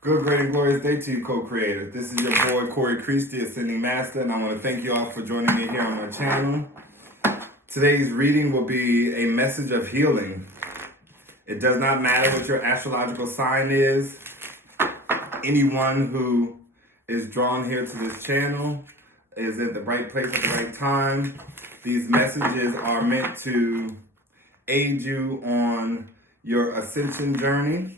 Good, great, and glorious day to you, co-creator. This is your boy, Corey Creech, the Ascending Master, and I want to thank you all for joining me here on my channel. Today's reading will be a message of healing. It does not matter what your astrological sign is. Anyone who is drawn here to this channel is at the right place at the right time. These messages are meant to aid you on your ascension journey.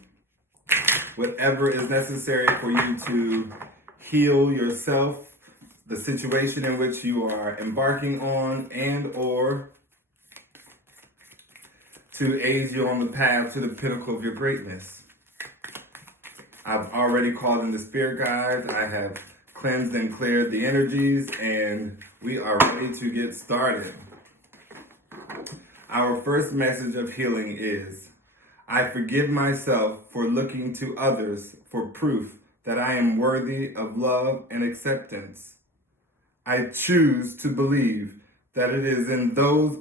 Whatever is necessary for you to heal yourself, the situation in which you are embarking on, and or to aid you on the path to the pinnacle of your greatness. I've already called in the spirit guides. I have cleansed and cleared the energies, and we are ready to get started. Our first message of healing is, I forgive myself for looking to others for proof that I am worthy of love and acceptance. I choose to believe that it is in those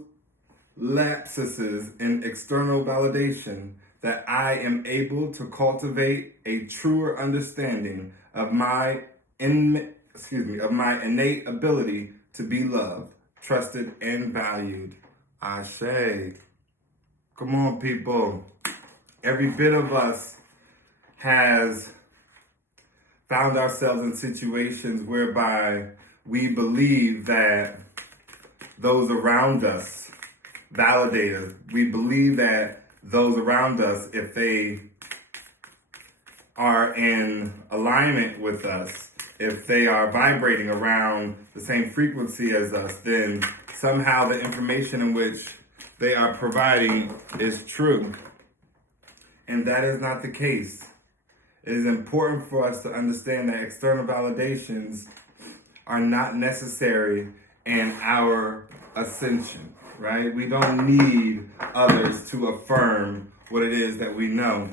lapses in external validation that I am able to cultivate a truer understanding of my innate ability to be loved, trusted, and valued. Ashe. Come on, people. Every bit of us has found ourselves in situations whereby we believe that those around us validate us. We believe that those around us, if they are in alignment with us, if they are vibrating around the same frequency as us, then somehow the information in which they are providing is true. And that is not the case. It is important for us to understand that external validations are not necessary in our ascension, right? We don't need others to affirm what it is that we know.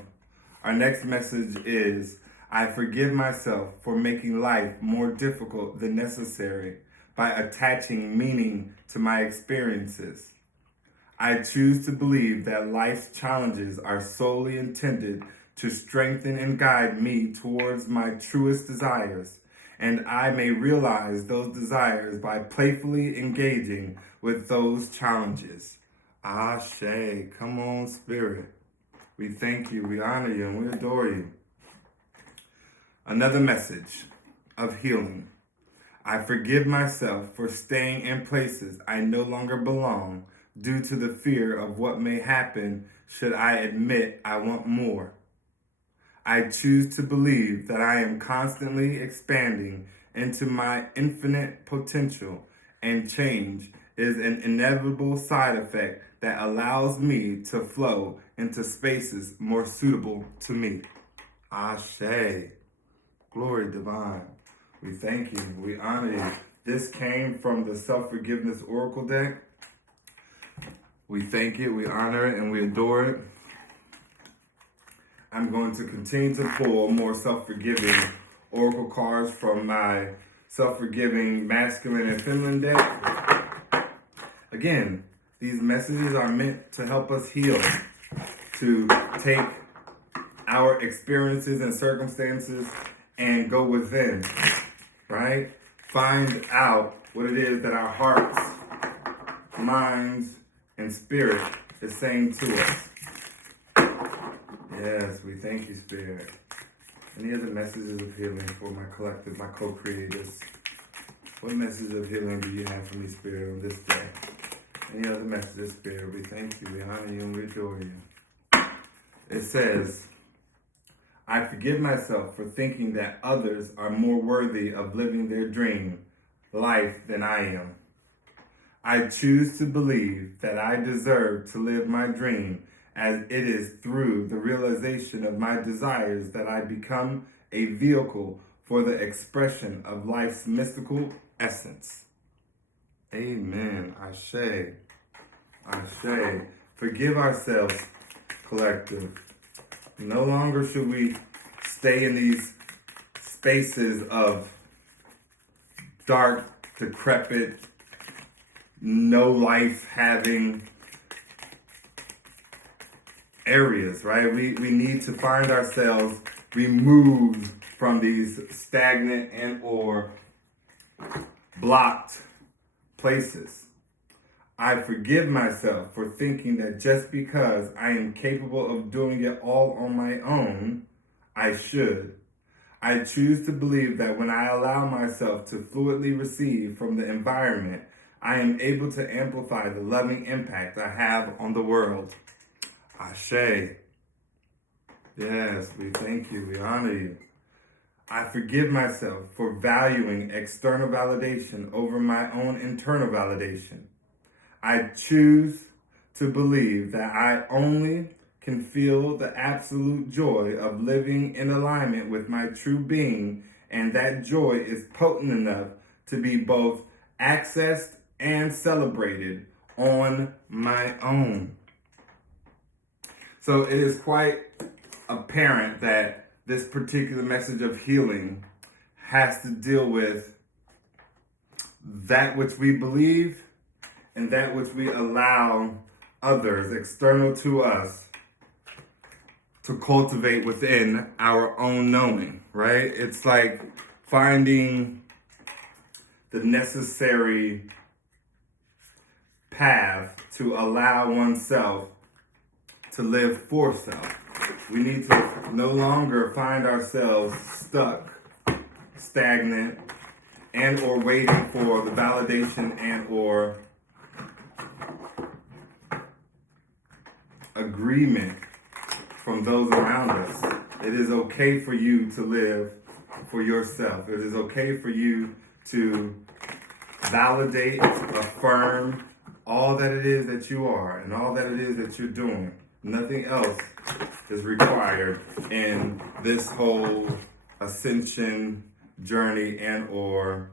Our next message is, I forgive myself for making life more difficult than necessary by attaching meaning to my experiences. I choose to believe that life's challenges are solely intended to strengthen and guide me towards my truest desires, and I may realize those desires by playfully engaging with those challenges. Ashe, come on, Spirit. We thank you, we honor you, and we adore you. Another message of healing. I forgive myself for staying in places I no longer belong due to the fear of what may happen should I admit I want more. I choose to believe that I am constantly expanding into my infinite potential, and change is an inevitable side effect that allows me to flow into spaces more suitable to me. Ashe. Glory divine. We thank you. We honor you. This came from the Self-Forgiveness Oracle deck. We thank it, we honor it, and we adore it. I'm going to continue to pull more self-forgiving oracle cards from my self-forgiving masculine and feminine deck. Again, these messages are meant to help us heal, to take our experiences and circumstances and go within, right? Find out what it is that our hearts, minds, and spirit is saying to us. Yes, we thank you, Spirit. Any other messages of healing for my collective, my co-creators? What message of healing do you have for me, Spirit, on this day? Any other messages, Spirit? We thank you, we honor you, and we adore you. It says, I forgive myself for thinking that others are more worthy of living their dream life than I am. I choose to believe that I deserve to live my dream, as it is through the realization of my desires that I become a vehicle for the expression of life's mystical essence. Amen. Ashe. Ashe. Forgive ourselves, collective. No longer should we stay in these spaces of dark, decrepit, no life having areas, right? We need to find ourselves removed from these stagnant and or blocked places. I forgive myself for thinking that just because I am capable of doing it all on my own, I should. I choose to believe that when I allow myself to fluidly receive from the environment, I am able to amplify the loving impact I have on the world. Ashe. Yes, we thank you. We honor you. I forgive myself for valuing external validation over my own internal validation. I choose to believe that I only can feel the absolute joy of living in alignment with my true being, and that joy is potent enough to be both accessed and celebrated on my own. So it is quite apparent that this particular message of healing has to deal with that which we believe and that which we allow others external to us to cultivate within our own knowing, right? It's like finding the necessary path to allow oneself to live for self. We need to no longer find ourselves stuck, stagnant, and or waiting for the validation and or agreement from those around us. It is okay for you to live for yourself. It is okay for you to validate, affirm all that it is that you are and all that it is that you're doing. Nothing else is required in this whole ascension journey and or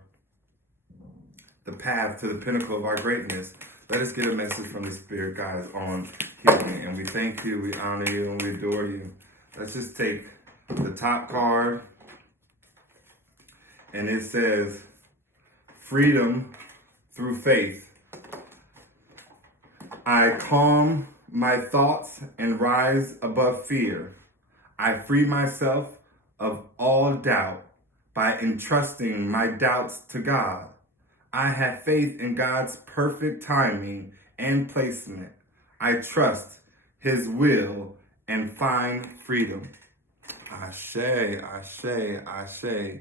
the path to the pinnacle of our greatness. Let us get a message from the Spirit guides on healing. And we thank you, we honor you, and we adore you. Let's just take the top card. And it says, freedom through faith. I calm my thoughts and rise above fear. I free myself of all doubt by entrusting my doubts to God. I have faith in God's perfect timing and placement. I trust His will and find freedom. Ashe, ashe, ashe.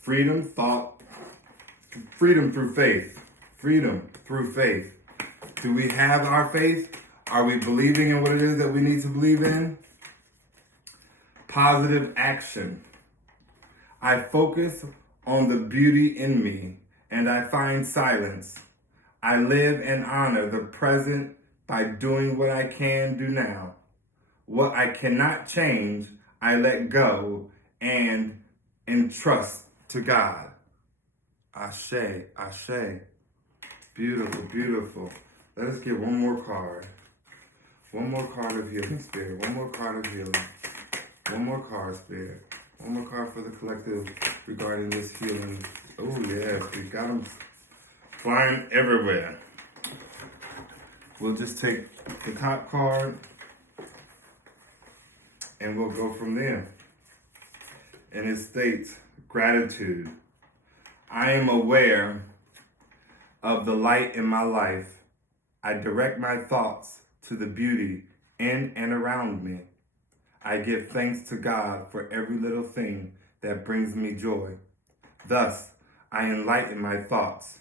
Freedom through faith. Freedom through faith. Do we have our faith? Are we believing in what it is that we need to believe in? Positive action. I focus on the beauty in me, and I find silence. I live and honor the present by doing what I can do now. What I cannot change, I let go and entrust to God. Ashe, ashe. Beautiful, beautiful. Let us get one more card. One more card of healing, Spirit. One more card of healing. One more card, Spirit. One more card for the collective regarding this healing. Oh, yes. We got them flying everywhere. We'll just take the top card and we'll go from there. And it states, gratitude. I am aware of the light in my life. I direct my thoughts to the beauty in and around me. I give thanks to God for every little thing that brings me joy. Thus, I enlighten my thoughts.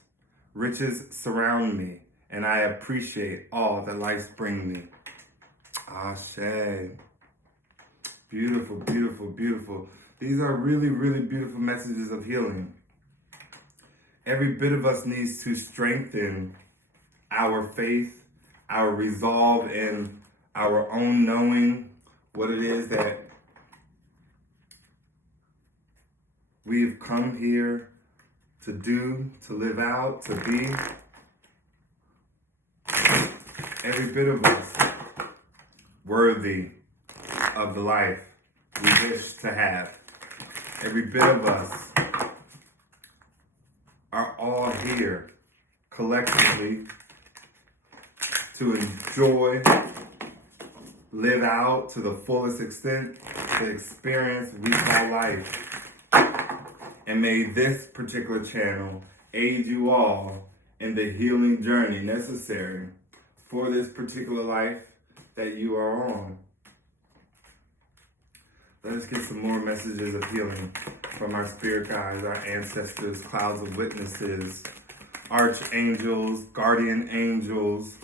Riches surround me, and I appreciate all that life brings me. Ashe. Beautiful, beautiful, beautiful. These are really, really beautiful messages of healing. Every bit of us needs to strengthen our faith, our resolve in our own knowing what it is that we've come here to do, to live out, to be. Every bit of us worthy of the life we wish to have. Every bit of us are all here collectively to enjoy live out to the fullest extent the experience we call life. And may this particular channel aid you all in the healing journey necessary for this particular life that you are on. Let us get some more messages of healing from our spirit guides, our ancestors, clouds of witnesses, archangels, guardian angels,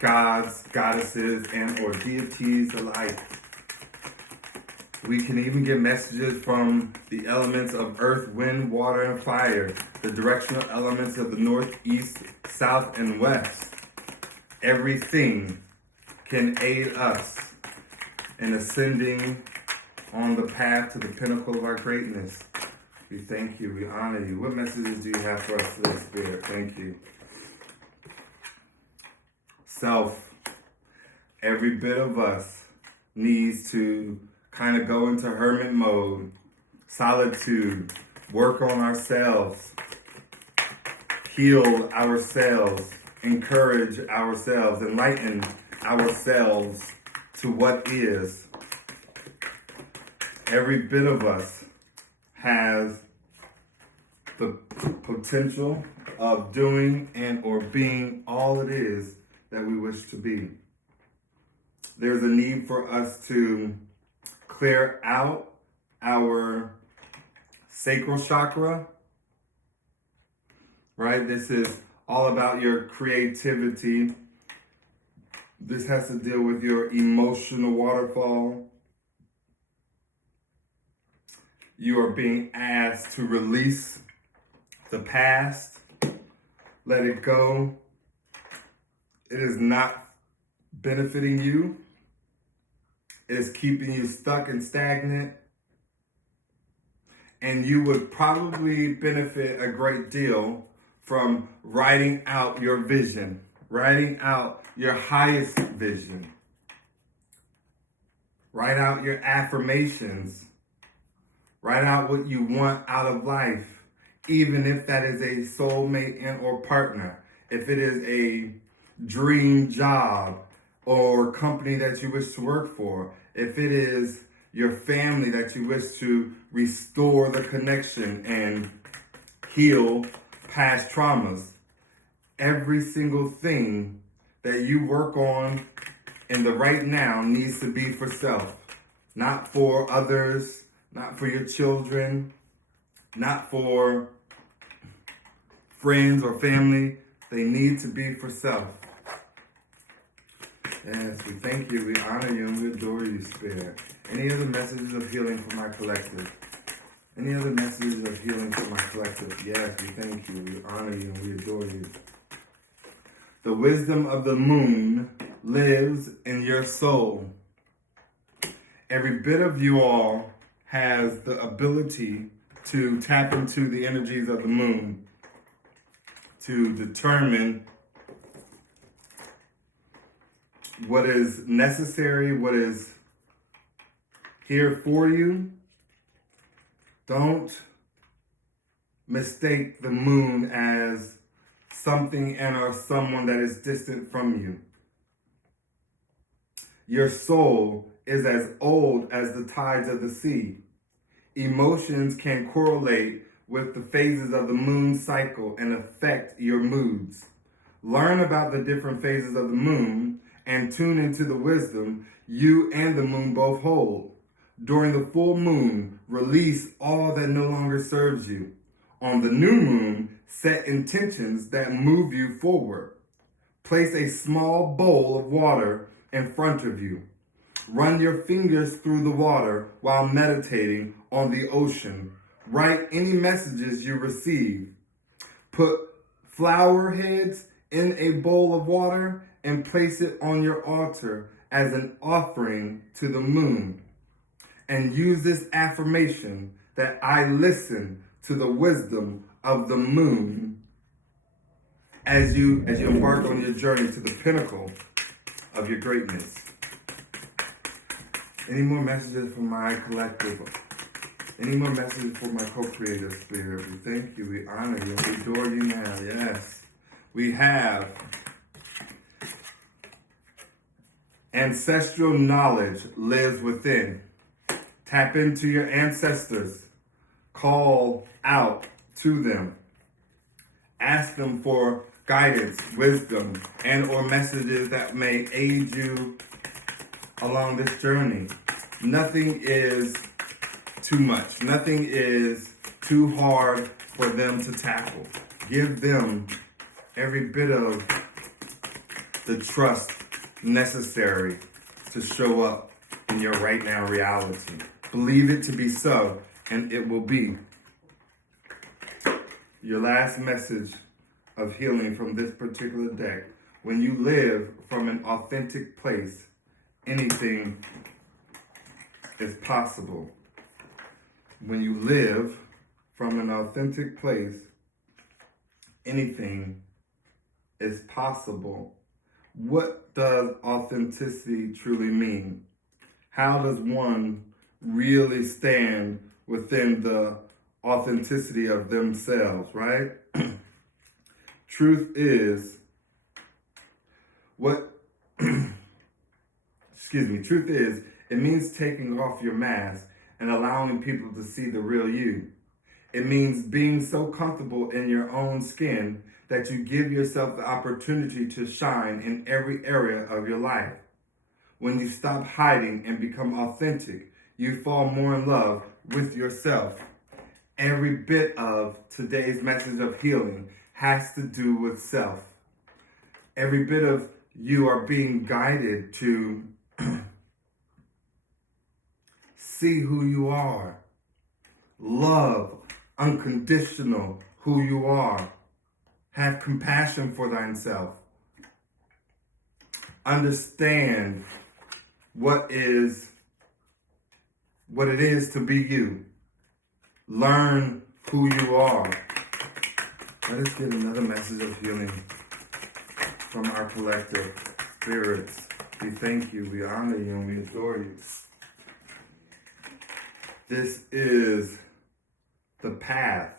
gods, goddesses, and or deities alike. We can even get messages from the elements of earth, wind, water, and fire, the directional elements of the north, east, south, and west. Everything can aid us in ascending on the path to the pinnacle of our greatness. We thank you. We honor you. What messages do you have for us today, Spirit? Thank you. Self. Every bit of us needs to kind of go into hermit mode, solitude, work on ourselves, heal ourselves, encourage ourselves, enlighten ourselves to what is. Every bit of us has the potential of doing and or being all it is that we wish to be. There's a need for us to clear out our sacral chakra, right? This is all about your creativity. This has to deal with your emotional waterfall. You are being asked to release the past, let it go. It is not benefiting you. It is keeping you stuck and stagnant. And you would probably benefit a great deal from writing out your vision, writing out your highest vision. Write out your affirmations. Write out what you want out of life, even if that is a soulmate and or partner. If it is a dream job or company that you wish to work for. If it is your family that you wish to restore the connection and heal past traumas. Every single thing that you work on in the right now needs to be for self, not for others, not for your children, not for friends or family. They need to be for self. Yes, we thank you, we honor you, and we adore you, Spirit. Any other messages of healing for my collective? Any other messages of healing for my collective? Yes, we thank you, we honor you, and we adore you. The wisdom of the moon lives in your soul. Every bit of you all has the ability to tap into the energies of the moon to determine what is necessary, what is here for you. Don't mistake the moon as something and or someone that is distant from you. Your soul is as old as the tides of the sea. Emotions can correlate with the phases of the moon cycle and affect your moods. Learn about the different phases of the moon and tune into the wisdom you and the moon both hold. During the full moon, release all that no longer serves you. On the new moon, set intentions that move you forward. Place a small bowl of water in front of you. Run your fingers through the water while meditating on the ocean. Write any messages you receive. Put flower heads in a bowl of water and place it on your altar as an offering to the moon. And use this affirmation that I listen to the wisdom of the moon as you embark on your journey to the pinnacle of your greatness. Any more messages from my collective? Any more messages for my co-creator spirit? We thank you, we honor you, we adore you now. Yes, we have Ancestral knowledge lives within. Tap into your ancestors. Call out to them. Ask them for guidance, wisdom, and or messages that may aid you along this journey. Nothing is too much. Nothing is too hard for them to tackle. Give them every bit of the trust necessary to show up in your right now reality. Believe it to be so, and it will be. Your last message of healing from this particular deck. When you live from an authentic place, anything is possible. When you live from an authentic place, anything is possible. What does authenticity truly mean? How does one really stand within the authenticity of themselves, right? Truth is truth is, it means taking off your mask and allowing people to see the real you. It means being so comfortable in your own skin that you give yourself the opportunity to shine in every area of your life. When you stop hiding and become authentic, you fall more in love with yourself. Every bit of today's message of healing has to do with self. Every bit of you are being guided to see who you are. Love unconditional who you are. Have compassion for thyself. Understand what it is to be you. Learn who you are. Let us get another message of healing from our collective spirits. We thank you, we honor you, and we adore you. This is the path.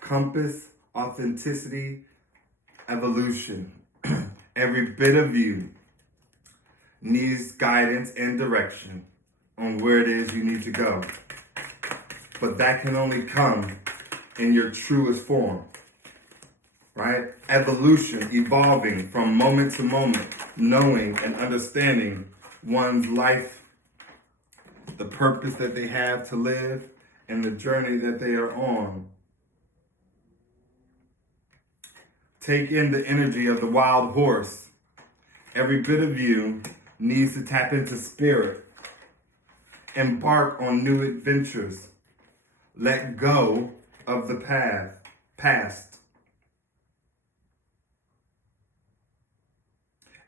Compass, authenticity, evolution. Every bit of you needs guidance and direction on where it is you need to go. But that can only come in your truest form, right? Evolution, evolving from moment to moment, knowing and understanding one's life, the purpose that they have to live, and the journey that they are on. Take in the energy of the wild horse. Every bit of you needs to tap into spirit. Embark on new adventures. Let go of the past.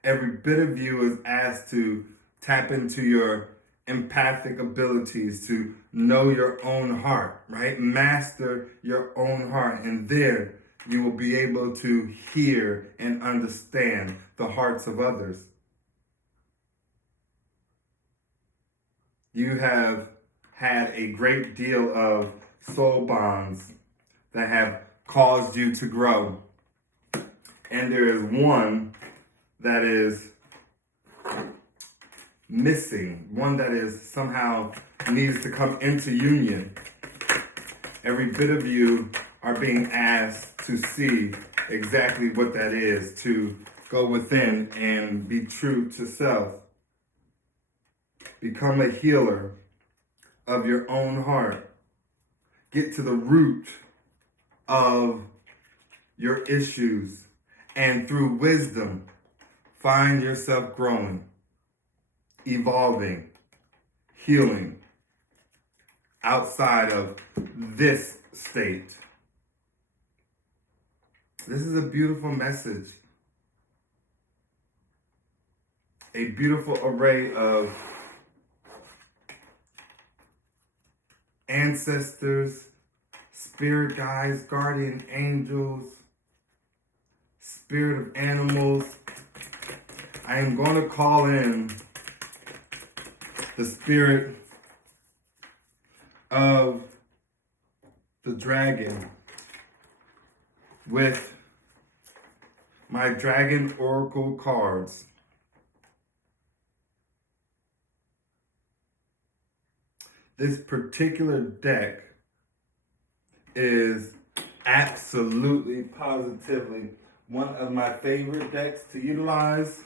Every bit of you is asked to tap into your empathic abilities, to know your own heart, right? Master your own heart, and then you will be able to hear and understand the hearts of others. You have had a great deal of soul bonds that have caused you to grow. And there is one that is missing, one that is somehow needs to come into union. Every bit of you are being asked to see exactly what that is, to go within and be true to self. Become a healer of your own heart. Get to the root of your issues, and through wisdom, find yourself growing, evolving, healing outside of this state. This is a beautiful message. A beautiful array of ancestors, spirit guides, guardian angels, spirit of animals. I am going to call in the spirit of the dragon with my Dragon Oracle cards. This particular deck is absolutely, positively one of my favorite decks to utilize,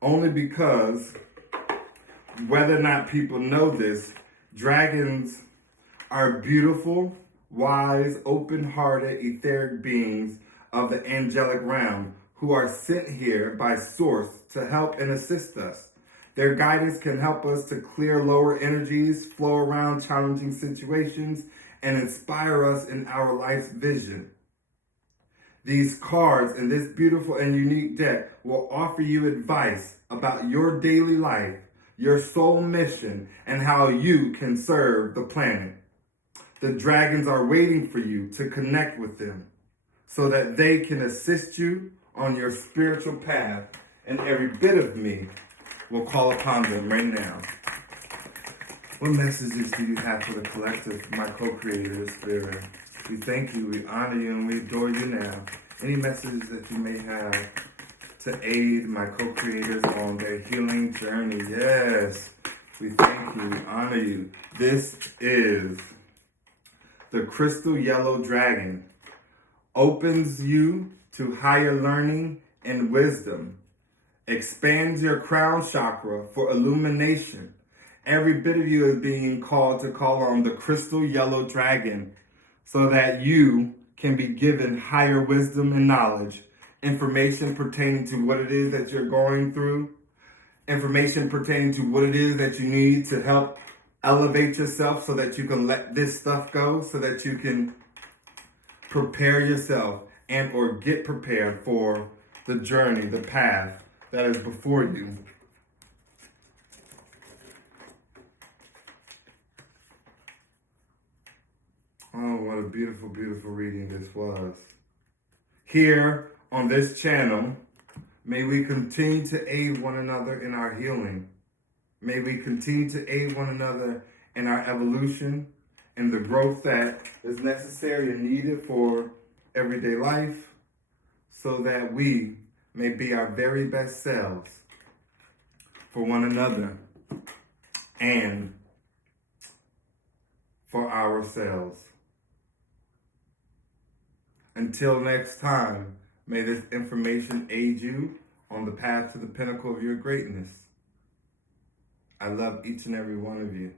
only because, whether or not people know this, dragons are beautiful, wise, open-hearted, etheric beings of the angelic realm who are sent here by Source to help and assist us. Their guidance can help us to clear lower energies, flow around challenging situations, and inspire us in our life's vision. These cards in this beautiful and unique deck will offer you advice about your daily life, your soul mission, and how you can serve the planet. The dragons are waiting for you to connect with them so that they can assist you on your spiritual path, and every bit of me will call upon them right now. What messages do you have for the collective, my co-creator spirit? We thank you, we honor you, and we adore you now. Any messages that you may have to aid my co-creators on their healing journey? Yes, we thank you, we honor you. This is the Crystal Yellow Dragon. Opens you to higher learning and wisdom. Expands your crown chakra for illumination. Every bit of you is being called to call on the Crystal Yellow Dragon so that you can be given higher wisdom and knowledge, information pertaining to what it is that you're going through, information pertaining to what it is that you need to help elevate yourself so that you can let this stuff go, so that you can prepare yourself and or get prepared for the journey, the path that is before you. Oh, what a beautiful, beautiful reading this was. Here on this channel, may we continue to aid one another in our healing. May we continue to aid one another in our evolution and the growth that is necessary and needed for everyday life, so that we may be our very best selves for one another and for ourselves. Until next time, may this information aid you on the path to the pinnacle of your greatness. I love each and every one of you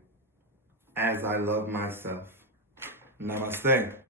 as I love myself. Namaste.